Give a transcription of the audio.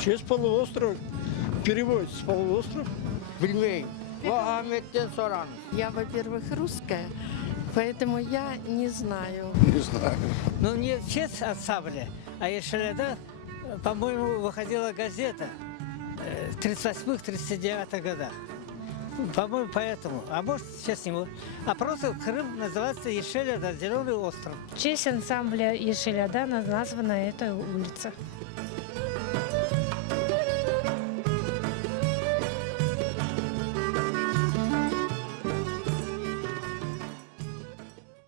Честь полуострова. Переводится с полуостров. Bilmeyin. Bu Ahmet'ten soran. Я, во-первых, русская, поэтому я не знаю. Не знаю. Ну, не в честь отца были, а Ешеляда, по-моему, выходила газета в 38-39 годах. По-моему, поэтому. А может, сейчас не может. А просто Крым называется Ешеляда, Зеленый остров. В честь ансамбля Ешеляда названа эта улица.